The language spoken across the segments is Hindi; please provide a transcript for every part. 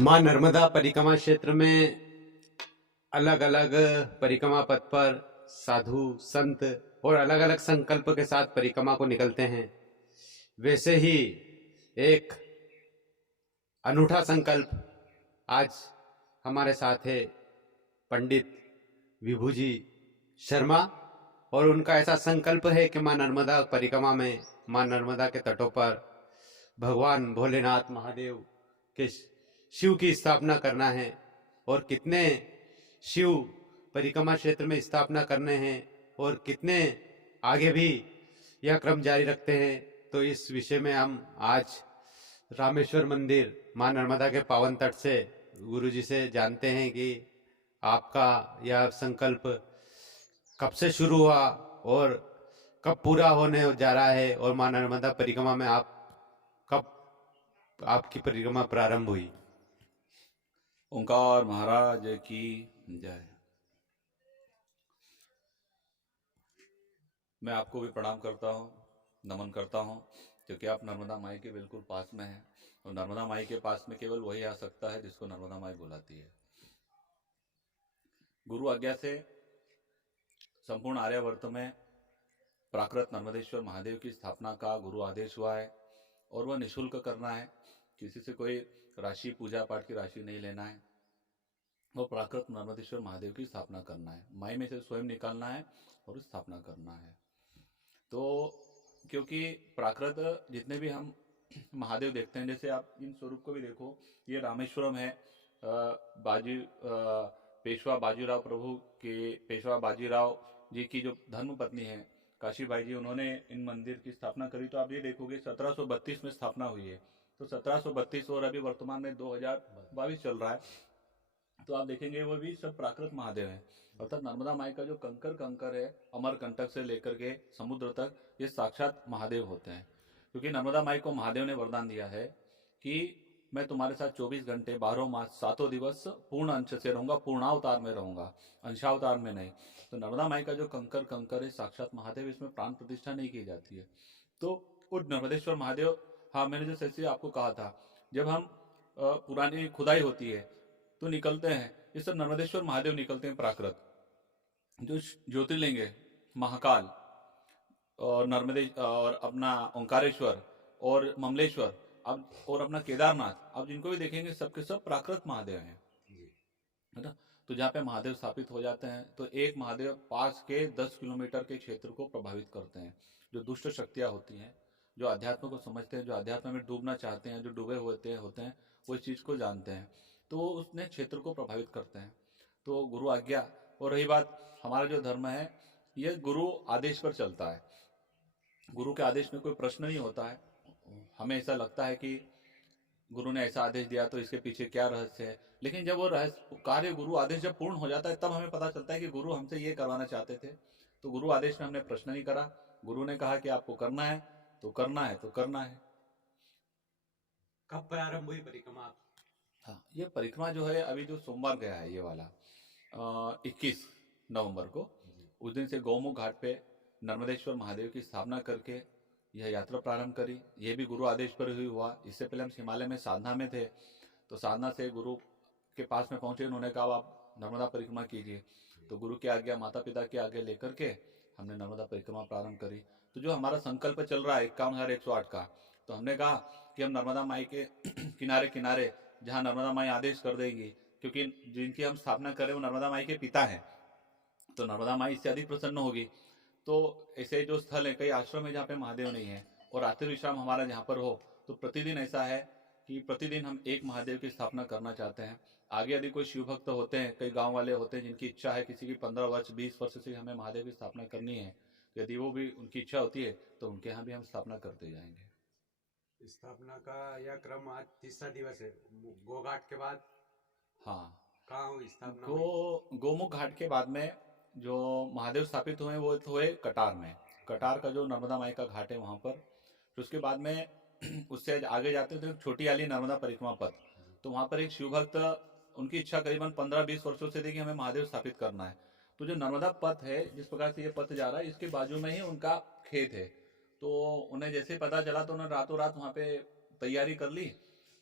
माँ नर्मदा परिक्रमा क्षेत्र में अलग अलग परिक्रमा पथ पर साधु संत और अलग अलग संकल्प के साथ परिक्रमा को निकलते हैं। वैसे ही एक अनूठा संकल्प आज हमारे साथ है पंडित विभूजी शर्मा, और उनका ऐसा संकल्प है कि माँ नर्मदा परिक्रमा में माँ नर्मदा के तटों पर भगवान भोलेनाथ महादेव के शिव की स्थापना करना है। और कितने शिव परिक्रमा क्षेत्र में स्थापना करने हैं और कितने आगे भी यह क्रम जारी रखते हैं, तो इस विषय में हम आज रामेश्वर मंदिर माँ नर्मदा के पावन तट से गुरुजी से जानते हैं कि आपका यह संकल्प कब से शुरू हुआ और कब पूरा होने जा रहा है, और माँ नर्मदा परिक्रमा में आप कब आपकी परिक्रमा प्रारंभ हुई। ओंकार महाराज की जय। मैं आपको भी प्रणाम करता हूँ, नमन करता हूँ, क्योंकि आप नर्मदा माई के बिल्कुल पास में हैं और नर्मदा माई के पास में केवल वही आ सकता है जिसको नर्मदा माई बुलाती है। गुरु आज्ञा से संपूर्ण आर्यावर्त में प्राकृत नर्मदेश्वर महादेव की स्थापना का गुरु आदेश हुआ है और वह निःशुल्क करना है। किसी से कोई राशि पूजा पाठ की राशि नहीं लेना है। वो प्राकृत नर्मदेश्वर महादेव की स्थापना करना है, माई में से स्वयं निकालना है और स्थापना करना है। तो क्योंकि प्राकृत जितने भी हम महादेव देखते हैं, जैसे आप इन स्वरूप को भी देखो, ये रामेश्वरम है। पेशवा बाजीराव प्रभु के पेशवा बाजीराव जी की जो धर्म पत्नी है काशीबाई जी, उन्होंने इन मंदिर की स्थापना करी। तो आप ये देखोगे 1732 में स्थापना हुई है, तो 1732 और अभी वर्तमान में 2022 चल रहा है, तो आप देखेंगे वो भी सब प्राकृत महादेव हैं। अर्थात नर्मदा माई का जो कंकर कंकर है अमरकंटक से लेकर के समुद्र तक, ये साक्षात महादेव होते हैं। क्योंकि नर्मदा माई को महादेव ने वरदान दिया है कि मैं तुम्हारे साथ 24 घंटे 12 मास 7 दिवस पूर्ण अंश से रहूंगा, पूर्णावतार में रहूंगा, अंशावतार में नहीं। तो नर्मदा माई का जो कंकर कंकर है साक्षात महादेव, इसमें प्राण प्रतिष्ठा नहीं की जाती है। तो उस नर्मदेश्वर महादेव, हाँ मैंने जो सैसे आपको कहा था, जब हम पुरानी खुदाई होती है तो निकलते हैं, ये सब नर्मदेश्वर महादेव निकलते हैं। प्राकृत जो ज्योतिर्लिंग है, महाकाल और नर्मदे और अपना ओंकारेश्वर और ममलेश्वर, अब और अपना केदारनाथ, अब जिनको भी देखेंगे सबके सब प्राकृत महादेव हैं, है ना। तो जहाँ पे महादेव स्थापित हो जाते हैं तो एक महादेव पास के 10 किलोमीटर के क्षेत्र को प्रभावित करते हैं। जो दुष्ट शक्तियाँ होती हैं, जो अध्यात्म को समझते हैं, जो अध्यात्म में डूबना चाहते हैं, जो डूबे होते हैं वो इस चीज़ को जानते हैं, तो वो उसने क्षेत्र को प्रभावित करते हैं। तो गुरु आज्ञा। और रही बात, हमारा जो धर्म है ये गुरु आदेश पर चलता है। गुरु के आदेश में कोई प्रश्न नहीं होता है। हमें ऐसा लगता है कि गुरु ने ऐसा आदेश दिया तो इसके पीछे क्या रहस्य है, लेकिन जब वो रहस्य कार्य गुरु आदेश जब पूर्ण हो जाता है तब हमें पता चलता है कि गुरु हमसे ये करवाना चाहते थे। तो गुरु आदेश में हमने प्रश्न नहीं करा, गुरु ने कहा कि आपको करना है तो करना है तो करना है। कब प्रारंभ हुई परिक्रमा? हाँ, ये परिक्रमा जो है अभी जो सोमवार गया है ये वाला 21 नवंबर को, उस दिन से गौमुख घाट पे नर्मदेश्वर महादेव की स्थापना करके यह यात्रा प्रारंभ करी। ये भी गुरु आदेश पर ही हुआ। इससे पहले हम हिमालय में साधना में थे, तो साधना से गुरु के पास में पहुंचे, उन्होंने कहा आप नर्मदा परिक्रमा कीजिए। तो गुरु की आज्ञा, माता पिता की आज्ञा लेकर के हमने नर्मदा परिक्रमा प्रारंभ करी। तो जो हमारा संकल्प चल रहा है 51,108 का, तो हमने कहा कि हम नर्मदा माई के किनारे किनारे जहाँ नर्मदा माई आदेश कर देंगी, क्योंकि जिनकी हम स्थापना करें वो नर्मदा माई के पिता हैं, तो नर्मदा माई इससे अधिक प्रसन्न होगी। तो ऐसे जो स्थल है, कई आश्रम है जहाँ पे महादेव नहीं है और रात्रि विश्राम हमारा जहाँ पर हो, तो प्रतिदिन ऐसा है कि प्रतिदिन हम एक महादेव की स्थापना करना चाहते हैं। आगे यदि कोई शिव भक्त होते हैं, कई गांव वाले होते हैं जिनकी इच्छा है, किसी की 15 वर्ष 20 वर्ष से हमें महादेव की स्थापना करनी है, तो यदि वो भी उनकी इच्छा होती है तो उनके यहाँ भी हम स्थापना करते जाएंगे। स्थापना का यह क्रम आज तीसरा दिवस है गोघाट के बाद। हाँ, कहाँ हुई स्थापना? गोमुख घाट के बाद में जो महादेव स्थापित हुए वो हुए कटार में। कटार का जो नर्मदा माई का घाट है वहाँ पर, फिर उसके बाद में उससे आगे जाते तो एक छोटी आली नर्मदा परिक्रमा पथ, तो वहाँ पर एक शिव भक्त, उनकी इच्छा करीबन 15-20 वर्षों से थी कि हमें महादेव स्थापित करना है। तो जो नर्मदा पथ है, जिस प्रकार से ये पथ जा रहा है, इसके बाजू में ही उनका खेत है। तो उन्हें जैसे पता चला तो उन्होंने रातों रात वहाँ पे तैयारी कर ली।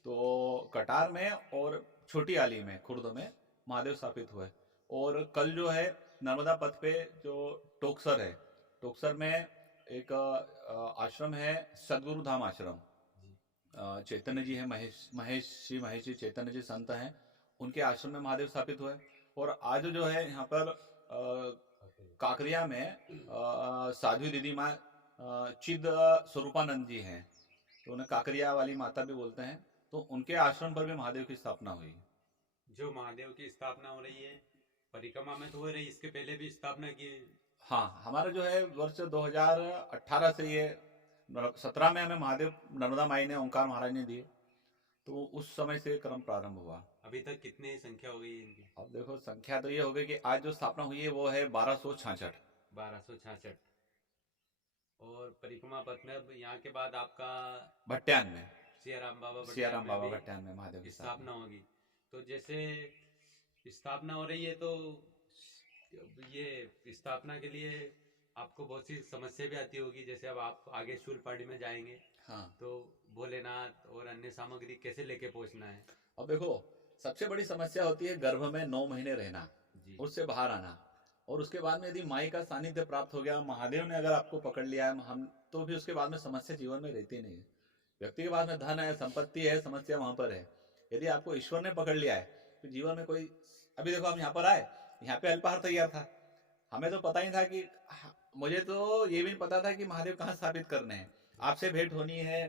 तो कटार में और छोटी आली में खुर्द में महादेव स्थापित हुए। और कल जो है नर्मदा पथ पे जो टोकसर है, टोकसर में एक आश्रम है, सदगुरु धाम आश्रम। चैतन्य जी है, महेश जी चैतन्य जी संत हैं, उनके आश्रम में महादेव स्थापित हुए। और आज जो है यहाँ पर काकरिया में साध्वी दीदी माँ चिद स्वरूपानंद जी हैं, तो उन्हें काकरिया वाली माता भी बोलते हैं। तो उनके आश्रम पर भी महादेव की स्थापना हुई। जो महादेव की स्थापना हो रही है परिक्रमा में तो हो रही, इसके पहले भी स्थापना की? हाँ, हमारा जो है वर्ष 2018 से ये 17 में हमें महादेव नर्मदा माई ने ओंकार महाराज ने दिए, तो उस समय से क्रम प्रारंभ हुआ। अभी तक कितनी संख्या हो गई है इनकी? अब देखो संख्या तो ये हो गई कि आज जो स्थापना हुई है वो है 1266। 1266। और परिक्रमा पथ में अब यहाँ के बाद आपका भट्ट्यान में सियाराम बाबा भट्ट्यान में महादेव की स्थापना होगी। तो जैसे स्थापना हो रही है तो ये स्थापना के लिए आपको बहुत सी समस्या भी आती होगी, जैसे अब आप आगे शूलपाड़ी में जाएंगे, हाँ, तो भोलेनाथ और अन्य सामग्री कैसे लेके पहुंचना है? अब देखो सबसे बड़ी समस्या होती है गर्भ में 9 महीने रहना, उससे बाहर आना। और उसके बाद में यदि माई का सानिध्य प्राप्त हो गया, महादेव ने अगर आपको पकड़ लिया है, हम तो भी उसके बाद में समस्या जीवन में रहती नहीं है। व्यक्ति के पास में धन है, संपत्ति है, समस्या वहां पर है। यदि आपको ईश्वर ने पकड़ लिया है तो जीवन में कोई, अभी देखो हम यहाँ पर आए, यहाँ पे अल्पाहार तैयार था, हमें तो पता ही था कि, मुझे तो ये भी पता था कि महादेव कहाँ स्थापित करने हैं, आपसे भेंट होनी है,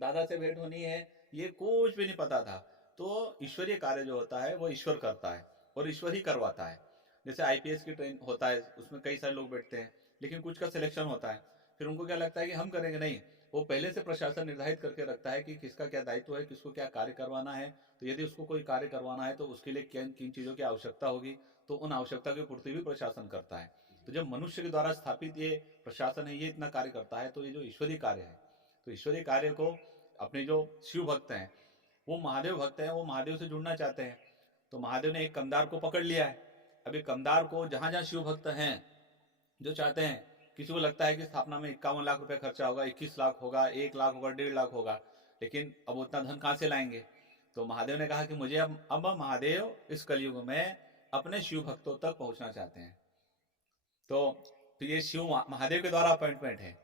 दादा से भेंट होनी है, ये कुछ भी नहीं पता था। तो ईश्वरीय कार्य जो होता है वो ईश्वर करता है और ईश्वर ही करवाता है। जैसे आईपीएस की ट्रेन होता है, उसमें कई सारे लोग बैठते हैं, लेकिन कुछ का सिलेक्शन होता है, फिर उनको क्या लगता है कि हम करेंगे, नहीं, वो पहले से प्रशासन निर्धारित करके रखता है कि किसका क्या दायित्व है, किसको क्या कार्य करवाना है। तो यदि उसको कोई कार्य करवाना है तो उसके लिए किन किन चीजों की आवश्यकता होगी, तो उन आवश्यकता की पूर्ति भी प्रशासन करता है। तो जब मनुष्य के द्वारा स्थापित ये प्रशासन है, ये इतना कार्य करता है, तो ये जो ईश्वरीय कार्य है, तो ईश्वरीय कार्य को अपने जो शिव भक्त हैं, वो महादेव भक्त हैं, वो महादेव से जुड़ना चाहते हैं। तो महादेव ने एक कमदार को पकड़ लिया है। अभी कमदार को जहां जहां शिव भक्त हैं जो चाहते हैं, किसी को लगता है कि स्थापना में 51 लाख रुपए खर्चा होगा, 21 लाख होगा, 1 लाख होगा, 1.5 लाख होगा, लेकिन अब उतना धन कहां से लाएंगे? तो महादेव ने कहा कि मुझे अब महादेव इस कलयुग में अपने शिव भक्तों तक पहुंचना चाहते हैं। तो ये शिव महादेव के द्वारा अपॉइंटमेंट है,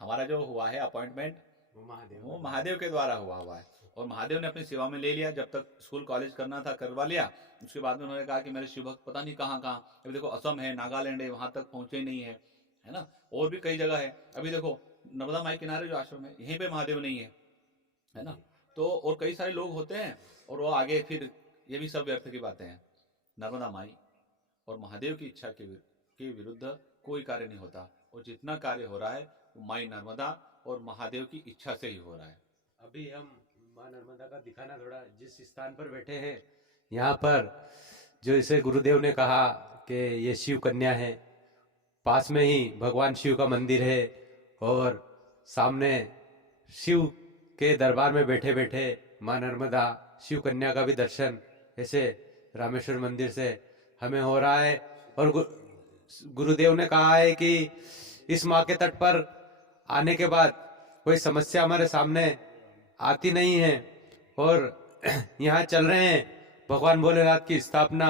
हमारा जो हुआ है अपॉइंटमेंट वो महादेव के द्वारा हुआ है। और महादेव ने अपनी सेवा में ले लिया, जब तक स्कूल कॉलेज करना था करवा लिया। उसके बाद में उन्होंने कहा कि मेरे शिव भक्त पता नहीं कहाँ कहाँ, अभी देखो असम है, नागालैंड है, वहां तक पहुंचे नहीं है ना, और भी कई जगह है। अभी देखो नर्मदा माई किनारे जो आश्रम है, यहीं पे महादेव नहीं है ना। तो और कई सारे लोग होते हैं और वो आगे, फिर ये भी सब व्यर्थ की बातें हैं। नर्मदा माई और महादेव की इच्छा के विरुद्ध कोई कार्य नहीं होता, और जितना कार्य हो रहा है वो माई नर्मदा और महादेव की इच्छा से ही हो रहा है। अभी हम माँ नर्मदा का दिखाना थोड़ा, जिस स्थान पर बैठे हैं यहाँ पर, जो इसे गुरुदेव ने कहा कि ये शिव कन्या है, पास में ही भगवान शिव का मंदिर है, और सामने शिव के दरबार में बैठे बैठे माँ नर्मदा शिव कन्या का भी दर्शन ऐसे रामेश्वर मंदिर से हमें हो रहा है। और गुरुदेव ने कहा है कि इस माँ के तट पर आने के बाद कोई समस्या हमारे सामने आती नहीं है, और यहाँ चल रहे हैं भगवान भोलेनाथ की स्थापना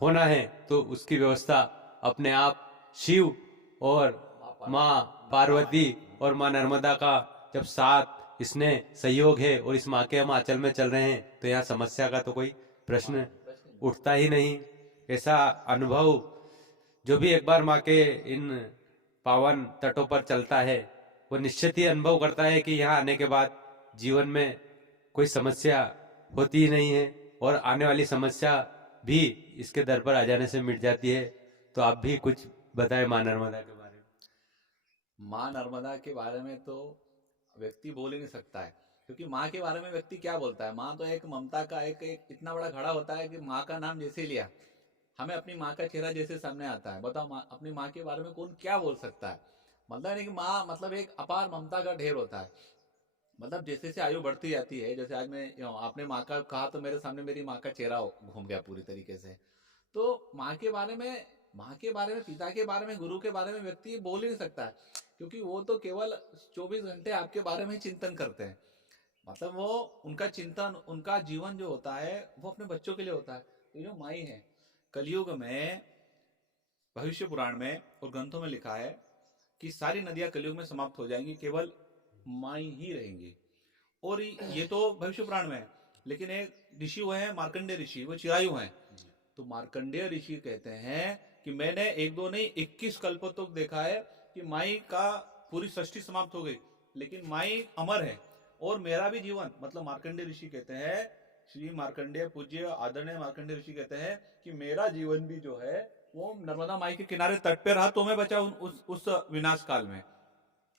होना है, तो उसकी व्यवस्था अपने आप शिव और माँ पार्वती और माँ नर्मदा का जब साथ इसने सहयोग है, और इस माँ के हम आंचल में चल रहे हैं, तो यहाँ समस्या का तो कोई प्रश्न उठता ही नहीं। ऐसा अनुभव जो भी एक बार माँ के इन पावन तटों पर चलता है, वो निश्चित ही अनुभव करता है कि यहाँ आने के बाद जीवन में कोई समस्या होती ही नहीं है, और आने वाली समस्या भी इसके दर पर आ जाने से मिट जाती है। तो आप भी कुछ बताएं माँ नर्मदा के बारे में। माँ नर्मदा के बारे में तो व्यक्ति बोल ही नहीं सकता है, क्योंकि माँ के बारे में व्यक्ति क्या बोलता है। माँ तो एक ममता का एक इतना बड़ा घड़ा होता है कि माँ का नाम जैसे लिया, हमें अपनी माँ का चेहरा जैसे सामने आता है। बताओ अपनी माँ के बारे में कौन क्या बोल सकता है? मतलब नहीं कि माँ मतलब एक अपार ममता का ढेर होता है। मतलब जैसे जैसे आयु बढ़ती जाती है, जैसे आज मैं आपने माँ का कहा तो मेरे सामने मेरी माँ का चेहरा घूम गया पूरी तरीके से। तो माँ के बारे में, पिता के बारे में, गुरु के बारे में व्यक्ति बोल ही नहीं सकता है, क्योंकि वो तो केवल 24 घंटे आपके बारे में चिंतन करते हैं। मतलब वो उनका चिंतन, उनका जीवन जो होता है वो अपने बच्चों के लिए होता है। तो जो माई है, कलयुग में भविष्य पुराण में और ग्रंथों में लिखा है कि सारी नदियां कलयुग में समाप्त हो जाएंगी, केवल माई ही रहेंगी। और ये तो भविष्य पुराण में है, लेकिन एक ऋषि हुए हैं मार्कंडेय ऋषि, वो चिरायु हैं। तो मार्कंडेय ऋषि कहते हैं कि मैंने एक दो नहीं 21 कल्पों तक देखा है कि माई का पूरी सृष्टि समाप्त हो गई, लेकिन माई अमर है। और मेरा भी जीवन, मतलब मार्कंडेय ऋषि कहते हैं, श्री मार्कंडेय पूज्य आदरणीय मार्कंडेय ऋषि कहते हैं कि मेरा जीवन भी जो है वो नर्मदा माई के किनारे तट पे रहा तो मैं बचा उस विनाश काल में।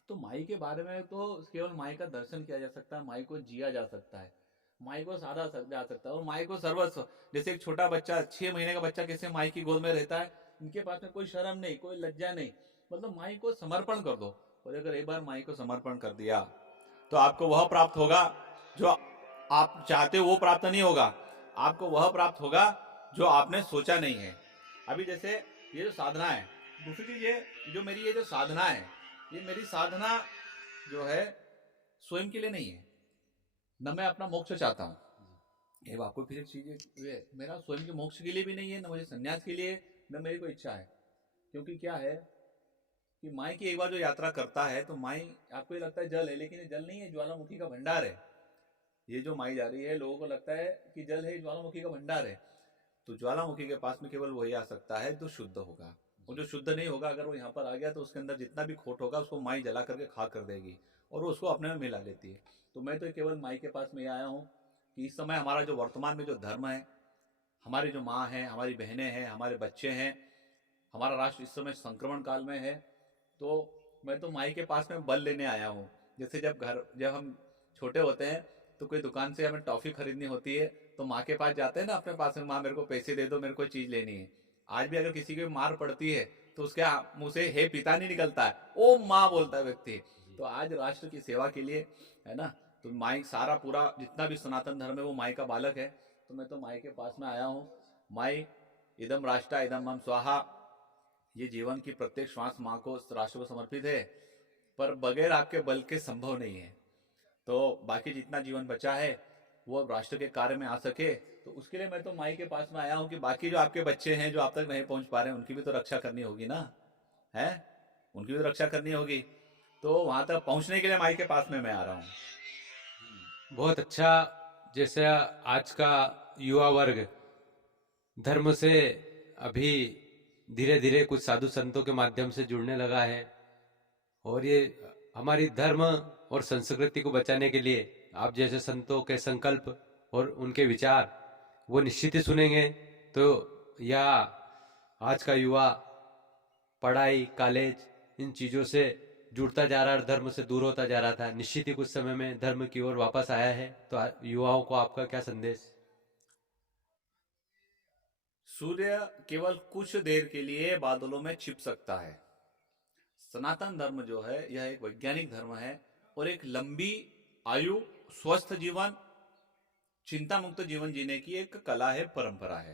तो माई के बारे में तो केवल माई का दर्शन किया जा सकता है, माई को जिया जा सकता है, माई को साधा जा सकता है, और माई को सर्वस्व। जैसे एक छोटा बच्चा, 6 महीने का बच्चा कैसे माई की गोद में रहता है, इनके पास में कोई शर्म नहीं, कोई लज्जा नहीं, मतलब माई को समर्पण कर दो। और अगर एक बार माई को समर्पण कर दिया तो आपको वह प्राप्त होगा जो आप चाहते हो, वो प्राप्त नहीं होगा, आपको वह प्राप्त होगा जो आपने सोचा नहीं है। अभी जैसे ये जो साधना है, दूसरी चीज ये जो मेरी ये जो साधना है, ये मेरी साधना जो है स्वयं के लिए नहीं है, न मैं अपना मोक्ष चाहता हूँ। ये आपको फिर एक चीज ये मेरा स्वयं के मोक्ष के लिए भी नहीं है, न मुझे संन्यास के लिए, न मेरी कोई इच्छा है। क्योंकि क्या है कि माई की एक बार जो यात्रा करता है तो माई, आपको ये लगता है जल है, लेकिन ये जल नहीं है, ज्वालामुखी का भंडार है। ये जो माई जा रही है, लोगों को लगता है कि जल है, ज्वालामुखी का भंडार है। तो ज्वालामुखी के पास में केवल वही आ सकता है जो शुद्ध होगा। वो जो शुद्ध नहीं होगा, अगर वो यहाँ पर आ गया तो उसके अंदर जितना भी खोट होगा उसको माई जला करके खा कर देगी और वो उसको अपने में मिला लेती है। तो मैं तो केवल माई के पास में आया हूँ कि इस समय हमारा जो वर्तमान में जो धर्म है, हमारी जो माँ है, हमारी बहनें हैं, हमारे बच्चे हैं, हमारा राष्ट्र इस समय संक्रमण काल में है। तो मैं तो माई के पास में बल लेने आया हूँ। जैसे जब हम छोटे होते हैं तो कोई दुकान से हमें टॉफी खरीदनी होती है तो माँ के पास जाते हैं ना, अपने पास में, माँ मेरे को पैसे दे दो, मेरे को चीज लेनी है। आज भी अगर किसी की मार पड़ती है तो उसके मुंह से हे पिता नहीं निकलता है, ओ माँ बोलता है व्यक्ति। तो आज राष्ट्र की सेवा के लिए, है ना, तो माई, सारा पूरा जितना भी सनातन धर्म है वो माई का बालक है। तो मैं तो माई के पास में आया हूँ। माई, इदम राष्ट्र इदम मम स्वाहा, ये जीवन की प्रत्येक श्वास माँ को, राष्ट्र को समर्पित है, पर बगैर आपके बल के संभव नहीं है। तो बाकी जितना जीवन बचा है वो राष्ट्र के कार्य में आ सके, तो उसके लिए मैं तो माई के पास में आया हूँ कि बाकी जो आपके बच्चे हैं जो आप तक नहीं पहुंच पा रहे हैं, उनकी भी तो रक्षा करनी होगी ना, है, उनकी भी तो रक्षा करनी होगी। तो वहां तक पहुंचने के लिए माई के पास में मैं आ रहा हूँ। बहुत अच्छा। जैसे आज का युवा वर्ग धर्म से अभी धीरे धीरे कुछ साधु संतों के माध्यम से जुड़ने लगा है, और ये हमारी धर्म और संस्कृति को बचाने के लिए आप जैसे संतों के संकल्प और उनके विचार वो निश्चित ही सुनेंगे। तो या आज का युवा पढ़ाई, कॉलेज, इन चीज़ों से जुड़ता जा रहा है, धर्म से दूर होता जा रहा था, निश्चित ही कुछ समय में धर्म की ओर वापस आया है। तो युवाओं को आपका क्या संदेश? सूर्य केवल कुछ देर के लिए बादलों में छिप सकता है। सनातन धर्म जो है यह एक वैज्ञानिक धर्म है, और एक लंबी आयु, स्वस्थ जीवन, चिंता मुक्त जीवन जीने की एक कला है, परंपरा है।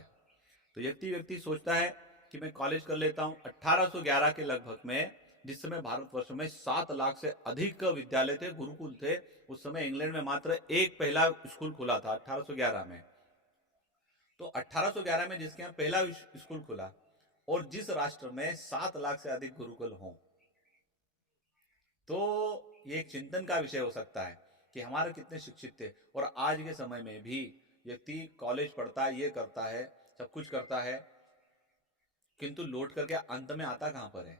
तो व्यक्ति सोचता है कि मैं कॉलेज कर लेता हूं। 1811 के लगभग में, जिस समय भारतवर्ष में 7 लाख से अधिक विद्यालय थे, गुरुकुल थे, उस समय इंग्लैंड में मात्र एक पहला स्कूल खुला था 1811 में। तो 1811 में जिसके यहाँ पहला स्कूल खुला, और जिस राष्ट्र में 7 लाख से अधिक गुरुकुल हों, तो ये एक चिंतन का विषय हो सकता है कि हमारे कितने शिक्षित थे। और आज के समय में भी व्यक्ति कॉलेज पढ़ता है, ये करता है, सब कुछ करता है, किंतु लौट करके अंत में आता कहां पर है?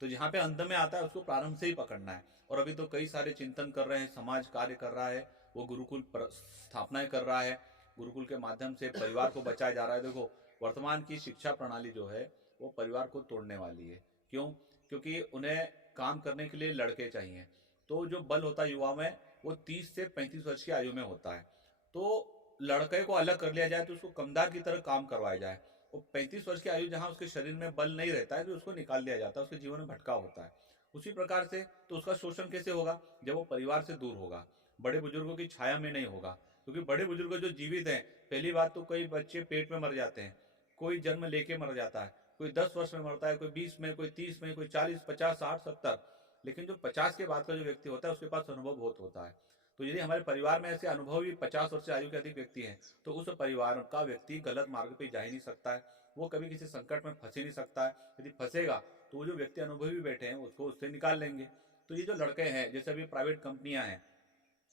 तो जहां पे अंत में आता है उसको प्रारंभ से ही पकड़ना है। और अभी तो कई सारे चिंतन कर रहे हैं, समाज कार्य कर रहा है, वो गुरुकुल स्थापनाएं कर रहा है, गुरुकुल के माध्यम से परिवार को बचाया जा रहा है। देखो, वर्तमान की शिक्षा प्रणाली जो है वो परिवार को तोड़ने वाली है। क्यों? क्योंकि उन्हें काम करने के लिए लड़के चाहिए। तो जो बल होता है युवा में, वो 30 से 35 वर्ष की आयु में होता है। तो लड़के को अलग कर लिया जाए तो उसको कमदार की तरह काम करवाया जाए। और 35 वर्ष की आयु जहां उसके शरीर में बल नहीं रहता है तो उसको निकाल दिया जाता है, उसके जीवन में भटकाव होता है। उसी प्रकार से तो उसका शोषण कैसे होगा? जब वो परिवार से दूर होगा, बड़े बुजुर्गों की छाया में नहीं होगा। क्योंकि बड़े बुजुर्ग जो जीवित हैं, पहली बात तो कई बच्चे पेट में मर जाते हैं, कोई जन्म लेके मर जाता है, कोई 10 वर्ष में मरता है, कोई 20 में, कोई 30 में, कोई 40, 50, 60, 70। लेकिन जो 50 के बाद का जो व्यक्ति होता है उसके पास अनुभव बहुत होता है। तो यदि हमारे परिवार में ऐसे अनुभवी 50 वर्ष से आयु के अधिक व्यक्ति हैं, तो उस परिवार का व्यक्ति गलत मार्ग पे जा ही नहीं सकता है, वो कभी किसी संकट में फंस ही नहीं सकता है। यदि फंसेगा तो वो जो व्यक्ति अनुभवी बैठे हैं उसको उससे निकाल लेंगे। तो ये जो लड़के हैं, जैसे अभी प्राइवेट कंपनियां हैं,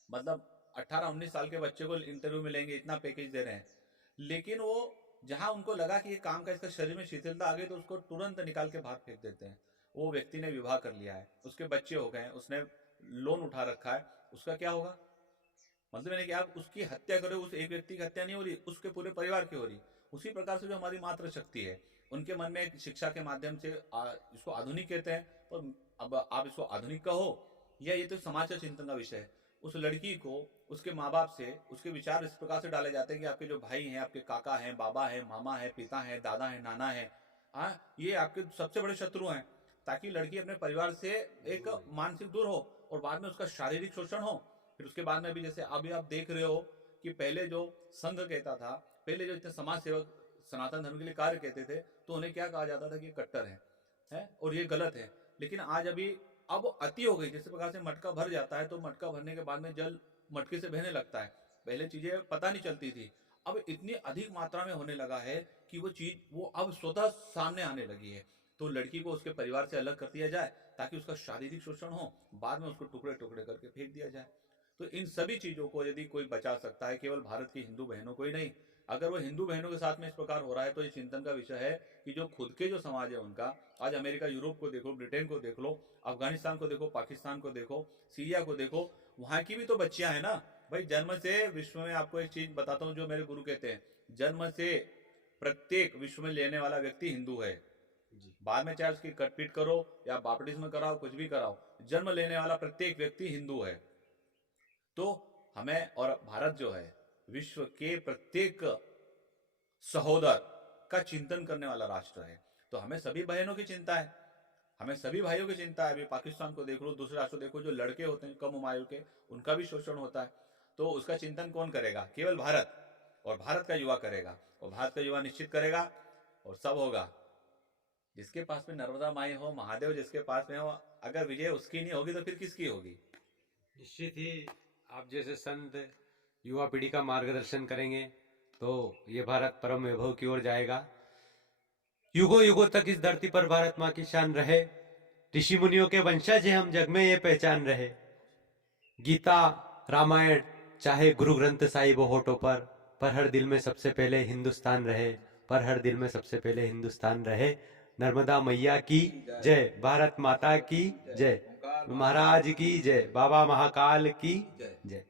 मतलब 18-19 साल के बच्चे को इंटरव्यू में लेंगे, इतना पैकेज दे रहे हैं, लेकिन वो जहां उनको लगा कि ये काम का इसका शरीर में शिथिलता आ गई तो उसको तुरंत निकाल के बाहर फेंक देते हैं। वो व्यक्ति ने विवाह कर लिया है, उसके बच्चे हो गए हैं, उसने लोन उठा रखा है, उसका क्या होगा? मतलब मैंने कि आप उसकी हत्या करो, उस एक व्यक्ति की हत्या नहीं हो रही, उसके पूरे परिवार की हो रही। उसी प्रकार से जो हमारी मातृ शक्ति है, उनके मन में शिक्षा के माध्यम से इसको आधुनिक कहते हैं, और अब आप इसको आधुनिक कहो या ये तो समाज का चिंतन का विषय है। उस लड़की को उसके माँ बाप से उसके विचार इस प्रकार से डाले जाते हैं कि आपके जो भाई हैं, आपके काका हैं, बाबा हैं, मामा है, पिता है, दादा है, नाना है, ये आपके सबसे बड़े शत्रु हैं, ताकि लड़की अपने परिवार से एक मानसिक दूर हो और बाद में उसका शारीरिक शोषण हो। फिर उसके बाद में भी जैसे अभी आप देख रहे हो कि पहले जो संघ कहता था, पहले जो इतने समाज सेवक सनातन धर्म के लिए कार्य कहते थे, तो उन्हें क्या कहा जाता था कि कट्टर है और ये गलत है। लेकिन आज अभी अब अति हो गई, जिस प्रकार से मटका भर जाता है तो मटका भरने के बाद में जल मटके से बहने लगता है। पहले चीजें पता नहीं चलती थी, अब इतनी अधिक मात्रा में होने लगा है कि वो चीज वो अब स्वतः सामने आने लगी है। तो लड़की को उसके परिवार से अलग कर दिया जाए ताकि उसका शारीरिक शोषण हो, बाद में उसको टुकड़े टुकड़े करके फेंक दिया जाए। तो इन सभी चीजों को यदि कोई बचा सकता है, केवल भारत की हिंदू बहनों को ही नहीं, अगर वो हिंदू बहनों के साथ में इस प्रकार हो रहा है तो ये चिंतन का विषय है कि जो खुद के जो समाज है उनका, आज अमेरिका, यूरोप को देखो, ब्रिटेन को देख लो, अफगानिस्तान को देखो, पाकिस्तान को देखो, सीरिया को देखो, वहां की भी तो बच्चियां हैं ना भाई। जन्म से विश्व में, आपको एक चीज बताता हूँ जो मेरे गुरु कहते हैं, जन्म से प्रत्येक विश्व में लेने वाला व्यक्ति हिंदू है। बाद में चाहे उसकी कटपीट करो या बापटिज्म कराओ, कुछ भी कराओ, जन्म लेने वाला प्रत्येक व्यक्ति हिंदू है। तो हमें, और भारत जो है विश्व के प्रत्येक सहोदर का चिंतन करने वाला राष्ट्र है, तो हमें सभी बहनों की चिंता है, हमें सभी भाइयों की चिंता है। अभी पाकिस्तान को देख लो, दूसरे राष्ट्र देखो, जो लड़के होते हैं कम उम्र के, उनका भी शोषण होता है, तो उसका चिंतन कौन करेगा? केवल भारत, और भारत का युवा करेगा, और भारत का युवा निश्चित करेगा और सब होगा। जिसके पास में नर्मदा माई हो, महादेव जिसके पास में हो, अगर विजय उसकी नहीं होगी तो फिर किसकी होगी? निश्चित ही आप जैसे संत युवा पीढ़ी का मार्गदर्शन करेंगे तो ये भारत परम वैभव की ओर जाएगा। युगों युगों तक इस धरती पर भारत माँ की शान रहे, ऋषि मुनियों के वंशज हैं हम, जग में ये पहचान रहे। गीता, रामायण, चाहे गुरु ग्रंथ साहिब हो होठों पर हर दिल में सबसे पहले हिंदुस्तान रहे, पर हर दिल में सबसे पहले हिंदुस्तान रहे। नर्मदा मैया की जय, भारत माता की जय, महाराज की जय, बाबा महाकाल की जय।